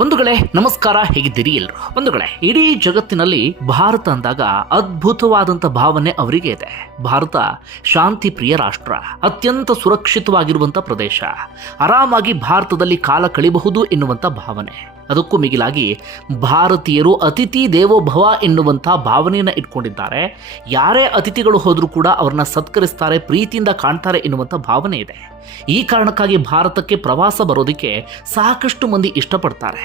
ಬಂಧುಗಳೇ, ನಮಸ್ಕಾರ, ಹೇಗಿದ್ದೀರಿ ಎಲ್ರು ಬಂಧುಗಳೇ, ಇಡೀ ಜಗತ್ತಿನಲ್ಲಿ ಭಾರತ ಅಂದಾಗ ಅದ್ಭುತವಾದಂಥ ಭಾವನೆ ಅವರಿಗೆ ಇದೆ. ಭಾರತ ಶಾಂತಿ ಪ್ರಿಯ ರಾಷ್ಟ್ರ, ಅತ್ಯಂತ ಸುರಕ್ಷಿತವಾಗಿರುವಂಥ ಪ್ರದೇಶ. ಆರಾಮಾಗಿ ಭಾರತದಲ್ಲಿ ಕಾಲ ಕಳಿಬಹುದು ಎನ್ನುವಂಥ ಭಾವನೆ. ಅದಕ್ಕೂ ಮಿಗಿಲಾಗಿ ಭಾರತೀಯರು ಅತಿಥಿ ದೇವೋಭವ ಎನ್ನುವಂಥ ಭಾವನೆಯನ್ನು ಇಟ್ಕೊಂಡಿದ್ದಾರೆ. ಯಾರೇ ಅತಿಥಿಗಳು ಹೋದರೂ ಕೂಡ ಅವ್ರನ್ನ ಸತ್ಕರಿಸ್ತಾರೆ, ಪ್ರೀತಿಯಿಂದ ಕಾಣ್ತಾರೆ ಎನ್ನುವಂಥ ಭಾವನೆ ಇದೆ. ಈ ಕಾರಣಕ್ಕಾಗಿ ಭಾರತಕ್ಕೆ ಪ್ರವಾಸ ಬರೋದಕ್ಕೆ ಸಾಕಷ್ಟು ಮಂದಿ ಇಷ್ಟಪಡ್ತಾರೆ.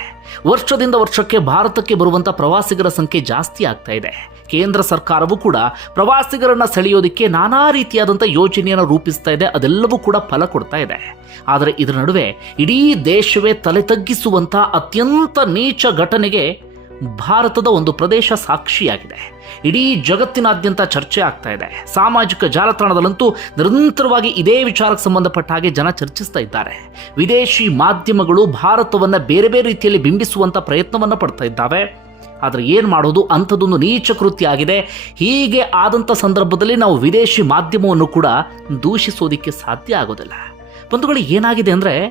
ವರ್ಷದಿಂದ ವರ್ಷಕ್ಕೆ ಭಾರತಕ್ಕೆ ಬರುವಂಥ ಪ್ರವಾಸಿಗರ ಸಂಖ್ಯೆ ಜಾಸ್ತಿ ಆಗ್ತಾ ಇದೆ. ಕೇಂದ್ರ ಸರ್ಕಾರವು ಕೂಡ ಪ್ರವಾಸಿಗರನ್ನು ಸೆಳೆಯೋದಕ್ಕೆ ನಾನಾ ರೀತಿಯಾದಂಥ ಯೋಜನೆಯನ್ನು ರೂಪಿಸ್ತಾ ಇದೆ, ಅದೆಲ್ಲವೂ ಕೂಡ ಫಲ ಕೊಡ್ತಾ ಇದೆ. ಆದರೆ ಇದರ ನಡುವೆ ಇಡೀ ದೇಶವೇ ತಲೆ ತಗ್ಗಿಸುವಂಥ ಅತ್ಯಂತ ನೀಚ ಘಟನೆಗೆ ಭಾರತದ ಒಂದು ಪ್ರದೇಶ ಸಾಕ್ಷಿಯಾಗಿದೆ. ಇಡೀ ಜಗತ್ತಿನಾದ್ಯಂತ ಚರ್ಚೆ ಆಗ್ತಾ ಇದೆ. ಸಾಮಾಜಿಕ ಜಾಲತಾಣದಲ್ಲಂತೂ ನಿರಂತರವಾಗಿ ಇದೇ ವಿಚಾರಕ್ಕೆ ಸಂಬಂಧಪಟ್ಟ ಹಾಗೆ ಜನ ಚರ್ಚಿಸ್ತಾ ಇದ್ದಾರೆ. ವಿದೇಶಿ ಮಾಧ್ಯಮಗಳು ಭಾರತವನ್ನು ಬೇರೆ ಬೇರೆ ರೀತಿಯಲ್ಲಿ ಬಿಂಬಿಸುವಂಥ ಪ್ರಯತ್ನವನ್ನು ಪಡ್ತಾ ಇದ್ದಾವೆ. ಆದರೆ ಏನು ಮಾಡೋದು? ಅಂಥದ್ದೊಂದು ನೀಚ ಕೃತ್ಯ ಆಗಿದೆ. ಹೀಗೆ ಆದಂಥ ಸಂದರ್ಭದಲ್ಲಿ ನಾವು ವಿದೇಶಿ ಮಾಧ್ಯಮವನ್ನು ಕೂಡ ದೂಷಿಸೋದಕ್ಕೆ ಸಾಧ್ಯ ಆಗೋದಿಲ್ಲ. ಬಂಧುಗಳು, ಏನಾಗಿದೆ ಅಂದರೆ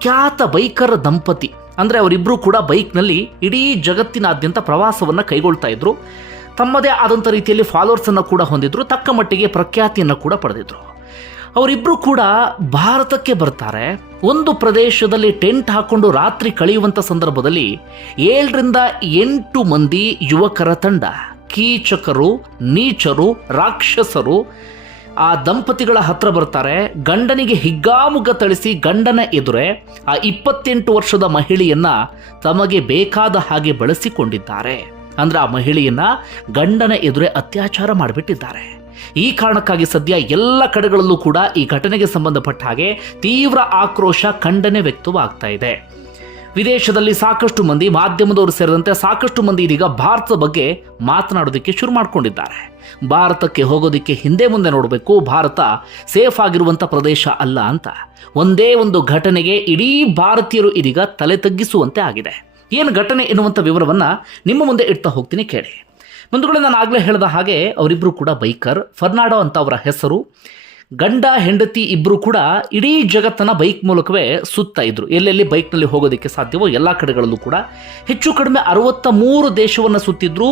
ಖ್ಯಾತ ಬೈಕರ್ ದಂಪತಿ ಅಂದರೆ ಅವರಿಬ್ಬರು ಕೂಡ ಬೈಕ್ನಲ್ಲಿ ಇಡೀ ಜಗತ್ತಿನಾದ್ಯಂತ ಪ್ರವಾಸವನ್ನು ಕೈಗೊಳ್ತಾ ಇದ್ರು. ತಮ್ಮದೇ ಆದಂಥ ರೀತಿಯಲ್ಲಿ ಫಾಲೋವರ್ಸನ್ನು ಕೂಡ ಹೊಂದಿದ್ರು, ತಕ್ಕ ಮಟ್ಟಿಗೆ ಪ್ರಖ್ಯಾತಿಯನ್ನು ಕೂಡ ಪಡೆದಿದ್ರು. ಅವರಿಬ್ಬರು ಕೂಡ ಭಾರತಕ್ಕೆ ಬರ್ತಾರೆ. ಒಂದು ಪ್ರದೇಶದಲ್ಲಿ ಟೆಂಟ್ ಹಾಕೊಂಡು ರಾತ್ರಿ ಕಳೆಯುವಂಥ ಸಂದರ್ಭದಲ್ಲಿ ಏಳರಿಂದ ಎಂಟು ಮಂದಿ ಯುವಕರ ತಂಡ, ಕೀಚಕರು, ನೀಚರು, ರಾಕ್ಷಸರು ಆ ದಂಪತಿಗಳ ಹತ್ರ ಬರ್ತಾರೆ. ಗಂಡನಿಗೆ ಹಿಗ್ಗಾಮುಗ್ಗ ಥಳಿಸಿ ಗಂಡನ ಎದುರೆ ಆ ಇಪ್ಪತ್ತೆಂಟು ವರ್ಷದ ಮಹಿಳೆಯನ್ನ ತಮಗೆ ಬೇಕಾದ ಹಾಗೆ ಬಳಸಿಕೊಂಡಿದ್ದಾರೆ. ಅಂದ್ರೆ ಆ ಮಹಿಳೆಯನ್ನ ಗಂಡನ ಎದುರೇ ಅತ್ಯಾಚಾರ ಮಾಡಿಬಿಟ್ಟಿದ್ದಾರೆ. ಈ ಕಾರಣಕ್ಕಾಗಿ ಸದ್ಯ ಎಲ್ಲ ಕಡೆಗಳಲ್ಲೂ ಕೂಡ ಈ ಘಟನೆಗೆ ಸಂಬಂಧಪಟ್ಟ ಹಾಗೆ ತೀವ್ರ ಆಕ್ರೋಶ ಖಂಡನೆ ವ್ಯಕ್ತವಾಗ್ತಾ ಇದೆ. ವಿದೇಶದಲ್ಲಿ ಸಾಕಷ್ಟು ಮಂದಿ ಮಾಧ್ಯಮದವರು ಸೇರಿದಂತೆ ಸಾಕಷ್ಟು ಮಂದಿ ಇದೀಗ ಭಾರತದ ಬಗ್ಗೆ ಮಾತನಾಡೋದಕ್ಕೆ ಶುರು ಮಾಡ್ಕೊಂಡಿದ್ದಾರೆ. ಭಾರತಕ್ಕೆ ಹೋಗೋದಕ್ಕೆ ಹಿಂದೆ ಮುಂದೆ ನೋಡಬೇಕು, ಭಾರತ ಸೇಫ್ ಆಗಿರುವಂಥ ಪ್ರದೇಶ ಅಲ್ಲ ಅಂತ. ಒಂದೇ ಒಂದು ಘಟನೆಗೆ ಇಡೀ ಭಾರತೀಯರು ಇದೀಗ ತಲೆ ತಗ್ಗಿಸುವಂತೆ ಆಗಿದೆ. ಏನು ಘಟನೆ ಎನ್ನುವಂಥ ವಿವರವನ್ನು ನಿಮ್ಮ ಮುಂದೆ ಇಡ್ತಾ ಹೋಗ್ತೀನಿ ಕೇಳಿ. ಬಂಧುಗಳೇ, ನಾನು ಆಗಲೇ ಹೇಳಿದ ಹಾಗೆ ಅವರಿಬ್ಬರು ಕೂಡ ಬೈಕರ್, ಫರ್ನಾಡೋ ಅಂತ ಅವರ ಹೆಸರು. ಗಂಡ, ಹೆಂಡತಿ ಇಬ್ಬರು ಕೂಡ ಇಡೀ ಜಗತ್ತನ್ನು ಬೈಕ್ ಮೂಲಕವೇ ಸುತ್ತಾ ಇದ್ರು. ಎಲ್ಲೆಲ್ಲಿ ಬೈಕ್ನಲ್ಲಿ ಹೋಗೋದಕ್ಕೆ ಸಾಧ್ಯವೋ ಎಲ್ಲ ಕಡೆಗಳಲ್ಲೂ ಕೂಡ ಹೆಚ್ಚು ಕಡಿಮೆ ಅರವತ್ತ ಮೂರು ದೇಶವನ್ನು ಸುತ್ತಿದ್ರು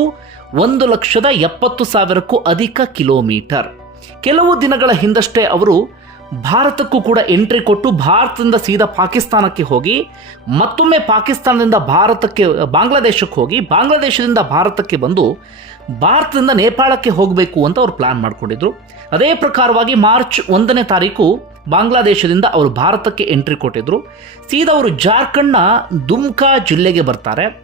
ಒಂದು ಲಕ್ಷದ ಎಪ್ಪತ್ತು ಸಾವಿರಕ್ಕೂ ಅಧಿಕ ಕಿಲೋಮೀಟರ್ ಕೆಲವು ದಿನಗಳ ಹಿಂದಷ್ಟೇ ಅವರು ಭಾರತಕ್ಕೂ ಕೂಡ ಎಂಟ್ರಿ ಕೊಟ್ಟು ಭಾರತದಿಂದ ಸೀದಾ ಪಾಕಿಸ್ತಾನಕ್ಕೆ ಹೋಗಿ, ಮತ್ತೊಮ್ಮೆ ಪಾಕಿಸ್ತಾನದಿಂದ ಭಾರತಕ್ಕೆ, ಬಾಂಗ್ಲಾದೇಶಕ್ಕೆ ಹೋಗಿ, ಬಾಂಗ್ಲಾದೇಶದಿಂದ ಭಾರತಕ್ಕೆ ಬಂದು ಭಾರತದಿಂದ ನೇಪಾಳಕ್ಕೆ ಹೋಗಬೇಕು ಅಂತ ಅವರು ಪ್ಲಾನ್ ಮಾಡಿಕೊಂಡಿದ್ರು. ಅದೇ ಪ್ರಕಾರವಾಗಿ ಮಾರ್ಚ್ ಒಂದನೇ ತಾರೀಕು ಬಾಂಗ್ಲಾದೇಶದಿಂದ ಅವರು ಭಾರತಕ್ಕೆ ಎಂಟ್ರಿ ಕೊಟ್ಟಿದ್ರು. ಸೀದಾ ಅವರು ಜಾರ್ಖಂಡ್ನ ದುಮ್ಕಾ ಜಿಲ್ಲೆಗೆ ಬರ್ತಾರೆ.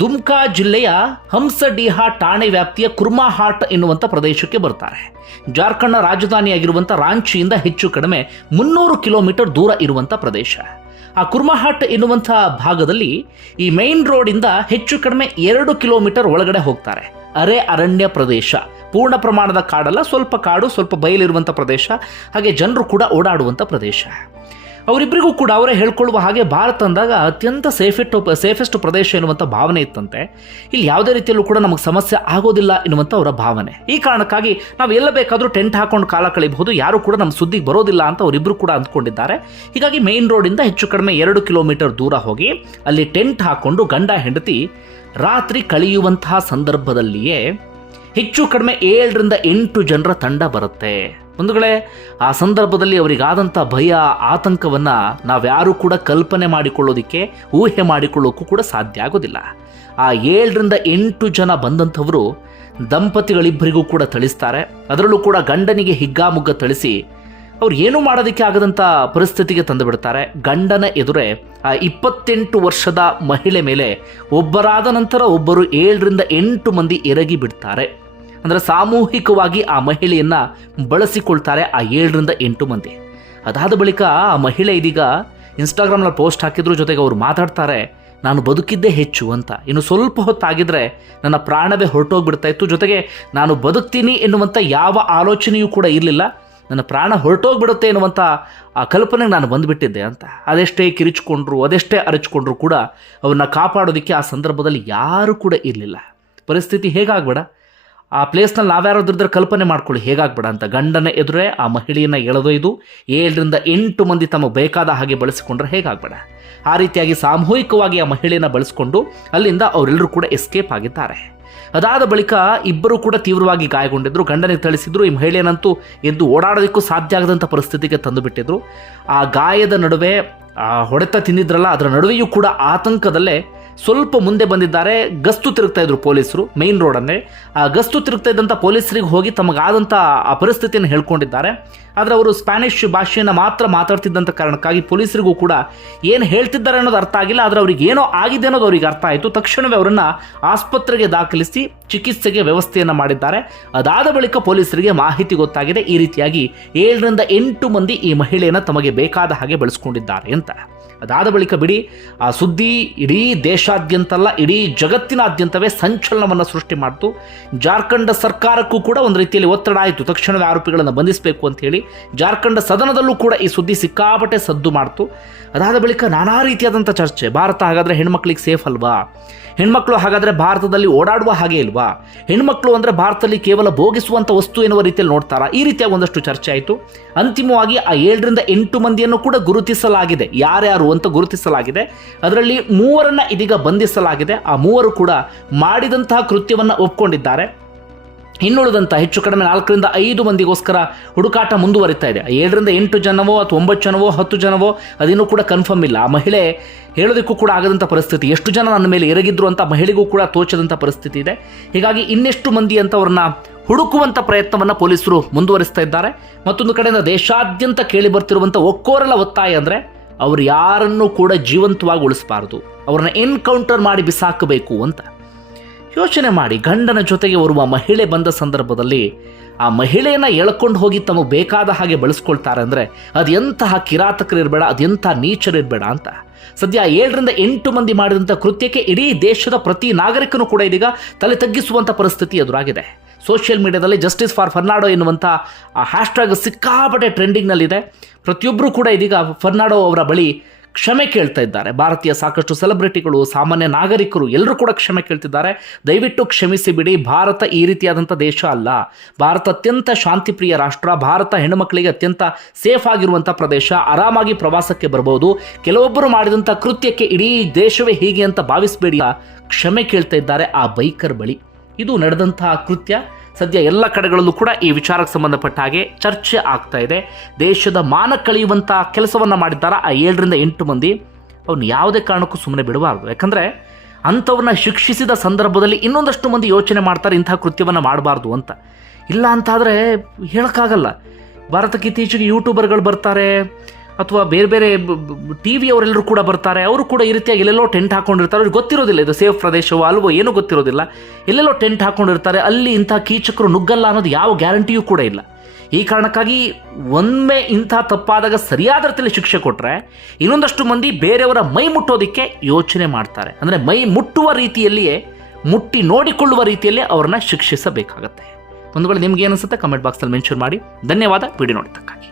ದುಮ್ಕಾ ಜಿಲ್ಲೆಯ ಹಂಸಡಿಹಾ ಠಾಣೆ ವ್ಯಾಪ್ತಿಯ ಕುರ್ಮಾಹಾಟ್ ಎನ್ನುವಂಥ ಪ್ರದೇಶಕ್ಕೆ ಬರ್ತಾರೆ. ಜಾರ್ಖಂಡ್ನ ರಾಜಧಾನಿಯಾಗಿರುವಂಥ ರಾಂಚಿಯಿಂದ ಹೆಚ್ಚು ಕಡಿಮೆ ಮುನ್ನೂರು ಕಿಲೋಮೀಟರ್ ದೂರ ಇರುವಂಥ ಪ್ರದೇಶ. ಆ ಕುರ್ಮಾಹಾಟ್ ಎನ್ನುವಂಥ ಭಾಗದಲ್ಲಿ ಈ ಮೈನ್ ರೋಡಿಂದ ಹೆಚ್ಚು ಕಡಿಮೆ ಎರಡು ಕಿಲೋಮೀಟರ್ ಒಳಗಡೆ ಹೋಗ್ತಾರೆ. ಅರೆ ಅರಣ್ಯ ಪ್ರದೇಶ. ಪೂರ್ಣ ಪ್ರಮಾಣದ ಕಾಡಲ್ಲ, ಸ್ವಲ್ಪ ಕಾಡು, ಸ್ವಲ್ಪ ಬಯಲಿರುವಂಥ ಪ್ರದೇಶ. ಹಾಗೆ ಜನರು ಕೂಡ ಓಡಾಡುವಂಥ ಪ್ರದೇಶ. ಅವರಿಬ್ಬರಿಗೂ ಕೂಡ ಅವರೇ ಹೇಳ್ಕೊಳ್ಳುವ ಹಾಗೆ ಭಾರತ ಅಂದಾಗ ಅತ್ಯಂತ ಸೇಫೆಸ್ಟ್ ಸೇಫೆಸ್ಟ್ ಪ್ರದೇಶ ಎನ್ನುವಂಥ ಭಾವನೆ ಇತ್ತಂತೆ. ಇಲ್ಲಿ ಯಾವುದೇ ರೀತಿಯಲ್ಲೂ ಕೂಡ ನಮಗೆ ಸಮಸ್ಯೆ ಆಗೋದಿಲ್ಲ ಎನ್ನುವಂಥ ಅವರ ಭಾವನೆ. ಈ ಕಾರಣಕ್ಕಾಗಿ ನಾವು ಎಲ್ಲ ಬೇಕಾದರೂ ಟೆಂಟ್ ಹಾಕೊಂಡು ಕಾಲ ಕಳಿಬಹುದು ಯಾರು ಕೂಡ ನಮ್ಮ ಸುದ್ದಿಗೆ ಬರೋದಿಲ್ಲ ಅಂತ ಅವರಿಬ್ಬರು ಕೂಡ ಅಂದ್ಕೊಂಡಿದ್ದಾರೆ. ಹೀಗಾಗಿ ಮೇನ್ ರೋಡಿಂದ ಹೆಚ್ಚು ಕಡಿಮೆ ಎರಡು ಕಿಲೋಮೀಟರ್ ದೂರ ಹೋಗಿ ಅಲ್ಲಿ ಟೆಂಟ್ ಹಾಕೊಂಡು ಗಂಡ ಹೆಂಡತಿ ರಾತ್ರಿ ಕಳೆಯುವಂತಹ ಸಂದರ್ಭದಲ್ಲಿಯೇ ಹೆಚ್ಚು ಕಡಿಮೆ ಏಳರಿಂದ ಎಂಟು ಜನರ ತಂಡ ಬರುತ್ತೆ. ಒಂದುಗಳೇ ಆ ಸಂದರ್ಭದಲ್ಲಿ ಅವರಿಗಾದಂಥ ಭಯ, ಆತಂಕವನ್ನು ನಾವ್ಯಾರೂ ಕೂಡ ಕಲ್ಪನೆ ಮಾಡಿಕೊಳ್ಳೋದಕ್ಕೆ, ಊಹೆ ಮಾಡಿಕೊಳ್ಳೋಕ್ಕೂ ಕೂಡ ಸಾಧ್ಯ ಆಗೋದಿಲ್ಲ. ಆ ಏಳರಿಂದ ಎಂಟು ಜನ ಬಂದಂಥವರು ದಂಪತಿಗಳಿಬ್ಬರಿಗೂ ಕೂಡ ಥಳಿಸ್ತಾರೆ. ಅದರಲ್ಲೂ ಕೂಡ ಗಂಡನಿಗೆ ಹಿಗ್ಗಾಮುಗ್ಗ ಥಳಿಸಿ ಅವ್ರು ಏನೂ ಮಾಡೋದಕ್ಕೆ ಆಗದಂಥ ಪರಿಸ್ಥಿತಿಗೆ ತಂದು ಬಿಡ್ತಾರೆ ಗಂಡನ ಎದುರೇ ಆ ಇಪ್ಪತ್ತೆಂಟು ವರ್ಷದ ಮಹಿಳೆ ಮೇಲೆ ಒಬ್ಬರಾದ ನಂತರ ಒಬ್ಬರು ಏಳರಿಂದ ಎಂಟು ಮಂದಿ ಎರಗಿ ಬಿಡ್ತಾರೆ. ಅಂದರೆ ಸಾಮೂಹಿಕವಾಗಿ ಆ ಮಹಿಳೆಯನ್ನು ಬಳಸಿಕೊಳ್ತಾರೆ ಆ ಏಳರಿಂದ ಎಂಟು ಮಂದಿ. ಅದಾದ ಬಳಿಕ ಆ ಮಹಿಳೆ ಇದೀಗ ಇನ್ಸ್ಟಾಗ್ರಾಮ್ನಲ್ಲಿ ಪೋಸ್ಟ್ ಹಾಕಿದ್ರು, ಜೊತೆಗೆ ಅವರು ಮಾತಾಡ್ತಾರೆ, ನಾನು ಬದುಕಿದ್ದೇ ಹೆಚ್ಚು ಅಂತ. ಇನ್ನು ಸ್ವಲ್ಪ ಹೊತ್ತಾಗಿದ್ರೆ ನನ್ನ ಪ್ರಾಣವೇ ಹೊರಟೋಗ್ಬಿಡ್ತಾ ಇತ್ತು. ಜೊತೆಗೆ ನಾನು ಬದುಕ್ತೀನಿ ಎನ್ನುವಂಥ ಯಾವ ಆಲೋಚನೆಯೂ ಕೂಡ ಇರಲಿಲ್ಲ. ನನ್ನ ಪ್ರಾಣ ಹೊರಟೋಗ್ಬಿಡುತ್ತೆ ಎನ್ನುವಂಥ ಆ ಕಲ್ಪನೆಗೆ ನಾನು ಬಂದುಬಿಟ್ಟಿದ್ದೆ ಅಂತ. ಅದೆಷ್ಟೇ ಕಿರಿಚಿಕೊಂಡ್ರು, ಅದೆಷ್ಟೇ ಅರಚಿಕೊಂಡ್ರು ಕೂಡ ಅವನ್ನ ಕಾಪಾಡೋದಕ್ಕೆ ಆ ಸಂದರ್ಭದಲ್ಲಿ ಯಾರೂ ಕೂಡ ಇರಲಿಲ್ಲ. ಪರಿಸ್ಥಿತಿ ಹೇಗಾಗ್ಬೇಡ? ಆ ಪ್ಲೇಸ್ನಲ್ಲಿ ನಾವ್ಯಾರಾದ್ರಿದ್ರೆ ಕಲ್ಪನೆ ಮಾಡ್ಕೊಳ್ಳಿ. ಹೇಗಾಗ್ಬೇಡ ಅಂತ ಗಂಡನ ಎದುರೇ ಆ ಮಹಿಳೆಯನ್ನು ಎಳೆದೊಯ್ದು ಏಳರಿಂದ ಎಂಟು ಮಂದಿ ತಮಗೆ ಬೇಕಾದ ಹಾಗೆ ಬಳಸಿಕೊಂಡ್ರೆ ಹೇಗಾಗ್ಬೇಡ. ಆ ರೀತಿಯಾಗಿ ಸಾಮೂಹಿಕವಾಗಿ ಆ ಮಹಿಳೆಯನ್ನು ಬಳಸಿಕೊಂಡು ಅಲ್ಲಿಂದ ಅವರೆಲ್ಲರೂ ಕೂಡ ಎಸ್ಕೇಪ್ ಆಗಿದ್ದಾರೆ. ಅದಾದ ಬಳಿಕ ಇಬ್ಬರು ಕೂಡ ತೀವ್ರವಾಗಿ ಗಾಯಗೊಂಡಿದ್ದರು ಗಂಡನಿಗೆ ಥಳಿಸಿದ್ರು. ಈ ಮಹಿಳೆಯನ್ನಂತೂ ಎದ್ದು ಓಡಾಡೋದಕ್ಕೂ ಸಾಧ್ಯ ಆಗದಂಥ ಪರಿಸ್ಥಿತಿಗೆ ತಂದು ಬಿಟ್ಟಿದ್ರು ಆ ಗಾಯದ ನಡುವೆ ಹೊಡೆತ ತಿಂದಿದ್ರಲ್ಲ, ಅದರ ನಡುವೆಯೂ ಕೂಡ ಆತಂಕದಲ್ಲೇ ಸ್ವಲ್ಪ ಮುಂದೆ ಬಂದಿದ್ದಾರೆ, ಗಸ್ತು ತಿರುಗ್ತಾ ಇದ್ರು ಪೊಲೀಸರು ಮೇನ್ ರೋಡನ್ನೇ ಆ ಗಸ್ತು ತಿರುಗ್ತಾ ಇದ್ದಂಥ ಪೊಲೀಸರಿಗೆ ಹೋಗಿ ತಮಗಾದಂಥ ಆ ಪರಿಸ್ಥಿತಿಯನ್ನು ಹೇಳ್ಕೊಂಡಿದ್ದಾರೆ. ಆದರೆ ಅವರು ಸ್ಪ್ಯಾನಿಷ್ ಭಾಷೆಯನ್ನು ಮಾತ್ರ ಮಾತಾಡ್ತಿದ್ದಂಥ ಕಾರಣಕ್ಕಾಗಿ ಪೊಲೀಸರಿಗೂ ಕೂಡ ಏನು ಹೇಳ್ತಿದ್ದಾರೆ ಅನ್ನೋದು ಅರ್ಥ ಆಗಿಲ್ಲ. ಆದರೆ ಅವ್ರಿಗೆ ಏನೋ ಆಗಿದೆ ಅನ್ನೋದು ಅವರಿಗೆ ಅರ್ಥ ಆಯಿತು. ತಕ್ಷಣವೇ ಅವರನ್ನು ಆಸ್ಪತ್ರೆಗೆ ದಾಖಲಿಸಿ ಚಿಕಿತ್ಸೆಗೆ ವ್ಯವಸ್ಥೆಯನ್ನು ಮಾಡಿದ್ದಾರೆ. ಅದಾದ ಬಳಿಕ ಪೊಲೀಸರಿಗೆ ಮಾಹಿತಿ ಗೊತ್ತಾಗಿದೆ. ಈ ರೀತಿಯಾಗಿ ಏಳರಿಂದ ಎಂಟು ಮಂದಿ ಈ ಮಹಿಳೆಯನ್ನು ತಮಗೆ ಬೇಕಾದ ಹಾಗೆ ಬಳಸ್ಕೊಂಡಿದ್ದಾರೆ ಅಂತ. ಅದಾದ ಬಳಿಕ ಬಿಡಿ, ಆ ಸುದ್ದಿ ಇಡೀ ದೇಶಾದ್ಯಂತಲ್ಲ, ಇಡೀ ಜಗತ್ತಿನಾದ್ಯಂತವೇ ಸಂಚಲನವನ್ನು ಸೃಷ್ಟಿ ಮಾಡಿತು. ಜಾರ್ಖಂಡ್ ಸರ್ಕಾರಕ್ಕೂ ಕೂಡ ಒಂದು ರೀತಿಯಲ್ಲಿ ಒತ್ತಡ ಆಯಿತು. ತಕ್ಷಣವೇ ಆರೋಪಿಗಳನ್ನು ಬಂಧಿಸಬೇಕು ಅಂತ ಹೇಳಿ ಜಾರ್ಖಂಡ್ ಸದನದಲ್ಲೂ ಕೂಡ ಈ ಸುದ್ದಿ ಸಿಕ್ಕಾಪಟ್ಟೆ ಸದ್ದು ಮಾಡ್ತು. ಅದಾದ ಬಳಿಕ ನಾನಾ ರೀತಿಯಾದಂಥ ಚರ್ಚೆ. ಭಾರತ ಹಾಗಾದರೆ ಹೆಣ್ಮಕ್ಳಿಗೆ ಸೇಫ್ ಅಲ್ವಾ? ಹೆಣ್ಮಕ್ಳು ಹಾಗಾದರೆ ಭಾರತದಲ್ಲಿ ಓಡಾಡುವ ಹಾಗೆ ಇಲ್ವಾ? ಹೆಣ್ಮಕ್ಳು ಅಂದರೆ ಭಾರತದಲ್ಲಿ ಕೇವಲ ಭೋಗಿಸುವಂಥ ವಸ್ತು ಎನ್ನುವ ರೀತಿಯಲ್ಲಿ ನೋಡ್ತಾರಾ? ಈ ರೀತಿಯ ಒಂದಷ್ಟು ಚರ್ಚೆ ಆಯಿತು. ಅಂತಿಮವಾಗಿ ಆ ಏಳರಿಂದ ಎಂಟು ಮಂದಿಯನ್ನು ಕೂಡ ಗುರುತಿಸಲಾಗಿದೆ. ಯಾರ್ಯಾರು ಅಂತ ಗುರುತಿಸಲಾಗಿದೆ. ಅದರಲ್ಲಿ ಮೂವರನ್ನು ಇದೀಗ ಬಂಧಿಸಲಾಗಿದೆ. ಆ ಮೂವರು ಕೂಡ ಮಾಡಿದಂತಹ ಕೃತ್ಯವನ್ನು ಒಪ್ಕೊಂಡಿದ್ದಾರೆ. ಇನ್ನುಳಿದಂಥ ಹೆಚ್ಚು ಕಡಿಮೆ ನಾಲ್ಕರಿಂದ ಐದು ಮಂದಿಗೋಸ್ಕರ ಹುಡುಕಾಟ ಮುಂದುವರಿತಾ ಇದೆ. ಏಳರಿಂದ ಎಂಟು ಜನವೋ ಅಥವಾ ಒಂಬತ್ತು ಜನವೋ, ಹತ್ತು ಜನವೋ, ಅದಿನ್ನೂ ಕೂಡ ಕನ್ಫರ್ಮ್ ಇಲ್ಲ. ಆ ಮಹಿಳೆ ಹೇಳೋದಕ್ಕೂ ಕೂಡ ಆಗದಂಥ ಪರಿಸ್ಥಿತಿ. ಎಷ್ಟು ಜನ ನನ್ನ ಮೇಲೆ ಎರಗಿದ್ರು ಅಂತ ಮಹಿಳೆಗೂ ಕೂಡ ತೋಚದಂಥ ಪರಿಸ್ಥಿತಿ ಇದೆ. ಹೀಗಾಗಿ ಇನ್ನೆಷ್ಟು ಮಂದಿ ಅಂತ ಅವ್ರನ್ನ ಹುಡುಕುವಂಥ ಪ್ರಯತ್ನವನ್ನು ಪೊಲೀಸರು ಮುಂದುವರಿಸ್ತಾ ಇದ್ದಾರೆ. ಮತ್ತೊಂದು ಕಡೆಯಿಂದ ದೇಶಾದ್ಯಂತ ಕೇಳಿ ಬರ್ತಿರುವಂಥ ಒಕ್ಕೋರಲ ಒತ್ತಾಯ ಅಂದರೆ ಅವ್ರು ಯಾರನ್ನೂ ಕೂಡ ಜೀವಂತವಾಗಿ ಉಳಿಸಬಾರ್ದು. ಅವ್ರನ್ನ ಎನ್ಕೌಂಟರ್ ಮಾಡಿ ಬಿಸಾಕಬೇಕು ಅಂತ. ಯೋಚನೆ ಮಾಡಿ ಗಂಡನ ಜೊತೆಗೆ ಬರುವ ಮಹಿಳೆ ಬಂದ ಸಂದರ್ಭದಲ್ಲಿ ಆ ಮಹಿಳೆಯನ್ನು ಎಳ್ಕೊಂಡು ಹೋಗಿ ತಮಗೆ ಬೇಕಾದ ಹಾಗೆ ಬಳಸ್ಕೊಳ್ತಾರೆ ಅಂದರೆ ಅದು ಎಂತಹ ಕಿರಾತಕರಿರಬೇಡ ಅದೆಂಥ ನೀಚರಿರಬೇಡ ಅಂತ. ಸದ್ಯ ಏಳರಿಂದ ಎಂಟು ಮಂದಿ ಮಾಡಿದಂಥ ಕೃತ್ಯಕ್ಕೆ ಇಡೀ ದೇಶದ ಪ್ರತಿ ನಾಗರಿಕನು ಕೂಡ ಇದೀಗ ತಲೆ ತಗ್ಗಿಸುವಂಥ ಪರಿಸ್ಥಿತಿ ಎದುರಾಗಿದೆ. ಸೋಷಿಯಲ್ ಮೀಡಿಯಾದಲ್ಲಿ ಜಸ್ಟಿಸ್ ಫಾರ್ ಫರ್ನಾಡೋ ಎನ್ನುವಂಥ ಆ ಹ್ಯಾಶ್ಟ್ಯಾಗ್ ಸಿಕ್ಕಾಪಟ್ಟೆ ಟ್ರೆಂಡಿಂಗ್ನಲ್ಲಿದೆ ಪ್ರತಿಯೊಬ್ಬರೂ ಕೂಡ ಇದೀಗ ಫರ್ನಾಡೋ ಅವರ ಬಳಿ ಕ್ಷಮೆ ಕೇಳ್ತಾ ಇದ್ದಾರೆ. ಭಾರತೀಯ ಸಾಕಷ್ಟು ಸೆಲೆಬ್ರಿಟಿಗಳು, ಸಾಮಾನ್ಯ ನಾಗರಿಕರು ಎಲ್ಲರೂ ಕೂಡ ಕ್ಷಮೆ ಕೇಳ್ತಿದ್ದಾರೆ. ದಯವಿಟ್ಟು ಕ್ಷಮಿಸಿ ಬಿಡಿ ಭಾರತ ಈ ರೀತಿಯಾದಂಥ ದೇಶ ಅಲ್ಲ. ಭಾರತ ಅತ್ಯಂತ ಶಾಂತಿಪ್ರಿಯ ರಾಷ್ಟ್ರ. ಭಾರತ ಹೆಣ್ಣುಮಕ್ಕಳಿಗೆ ಅತ್ಯಂತ ಸೇಫ್ ಆಗಿರುವಂಥ ಪ್ರದೇಶ. ಆರಾಮಾಗಿ ಪ್ರವಾಸಕ್ಕೆ ಬರಬಹುದು ಕೆಲವೊಬ್ಬರು ಮಾಡಿದಂಥ ಕೃತ್ಯಕ್ಕೆ ಇಡೀ ದೇಶವೇ ಹೀಗೆ ಅಂತ ಭಾವಿಸಬೇಡಿ ಕ್ಷಮೆ ಕೇಳ್ತಾ ಇದ್ದಾರೆ ಆ ಬೈಕರ್ ಬಳಿ. ಇದು ನಡೆದಂತಹ ಕೃತ್ಯ. ಸದ್ಯ ಎಲ್ಲ ಕಡೆಗಳಲ್ಲೂ ಕೂಡ ಈ ವಿಚಾರಕ್ಕೆ ಸಂಬಂಧಪಟ್ಟ ಹಾಗೆ ಚರ್ಚೆ ಆಗ್ತಾ ಇದೆ. ದೇಶದ ಮಾನ ಕಳೆಯುವಂಥ ಕೆಲಸವನ್ನು ಮಾಡಿದ್ದಾರೆ ಆ ಏಳರಿಂದ ಎಂಟು ಮಂದಿ? ಅವ್ನು ಯಾವುದೇ ಕಾರಣಕ್ಕೂ ಸುಮ್ಮನೆ ಬಿಡಬಾರ್ದು. ಯಾಕಂದರೆ ಅಂಥವ್ರನ್ನ ಶಿಕ್ಷಿಸಿದ ಸಂದರ್ಭದಲ್ಲಿ ಇನ್ನೊಂದಷ್ಟು ಮಂದಿ ಯೋಚನೆ ಮಾಡ್ತಾರೆ ಇಂಥ ಕೃತ್ಯವನ್ನು ಮಾಡಬಾರ್ದು ಅಂತ. ಇಲ್ಲ ಅಂತಾದರೆ ಹೇಳೋಕ್ಕಾಗಲ್ಲ. ಭಾರತಕ್ಕೆ ಇತ್ತೀಚೆಗೆ ಯೂಟ್ಯೂಬರ್ಗಳು ಬರ್ತಾರೆ ಅಥವಾ ಬೇರೆ ಬೇರೆ ಟಿ ಅವರೆಲ್ಲರೂ ಕೂಡ ಬರ್ತಾರೆ. ಅವರು ಕೂಡ ಈ ರೀತಿಯಾಗಿ ಎಲ್ಲೆಲ್ಲೋ ಟೆಂಟ್ ಹಾಕೊಂಡಿರ್ತಾರೆ. ಅವ್ರಿಗೆ ಗೊತ್ತಿರೋದಿಲ್ಲ ಇದು ಸೇಫ್ ಪ್ರದೇಶವೋ ಅಲ್ವೋ ಏನೂ ಗೊತ್ತಿರೋದಿಲ್ಲ. ಎಲ್ಲೆಲ್ಲೋ ಟೆಂಟ್ ಹಾಕೊಂಡಿರ್ತಾರೆ. ಅಲ್ಲಿ ಇಂಥ ಕೀಚಕರು ನುಗ್ಗಲ್ಲ ಅನ್ನೋದು ಯಾವ ಗ್ಯಾರಂಟಿಯೂ ಕೂಡ ಇಲ್ಲ. ಈ ಕಾರಣಕ್ಕಾಗಿ ಒಮ್ಮೆ ಇಂಥ ತಪ್ಪಾದಾಗ ಸರಿಯಾದ ರೀತಿಯಲ್ಲಿ ಶಿಕ್ಷೆ ಕೊಟ್ಟರೆ ಇನ್ನೊಂದಷ್ಟು ಮಂದಿ ಬೇರೆಯವರ ಮೈ ಮುಟ್ಟೋದಕ್ಕೆ ಯೋಚನೆ ಮಾಡ್ತಾರೆ. ಅಂದರೆ ಮೈ ಮುಟ್ಟುವ ರೀತಿಯಲ್ಲಿಯೇ ಮುಟ್ಟಿ ನೋಡಿಕೊಳ್ಳುವ ರೀತಿಯಲ್ಲಿ ಅವರನ್ನು ಶಿಕ್ಷಿಸಬೇಕಾಗತ್ತೆ. ಒಂದು ವೇಳೆ ನಿಮ್ಗೆ ಅನಿಸುತ್ತೆ? ಕಮೆಂಟ್ ಬಾಕ್ಸಲ್ಲಿ ಮೆನ್ಷನ್ ಮಾಡಿ. ಧನ್ಯವಾದ. ವಿಡಿಯೋ ನೋಡಿದ್ದಕ್ಕಾಗಿ.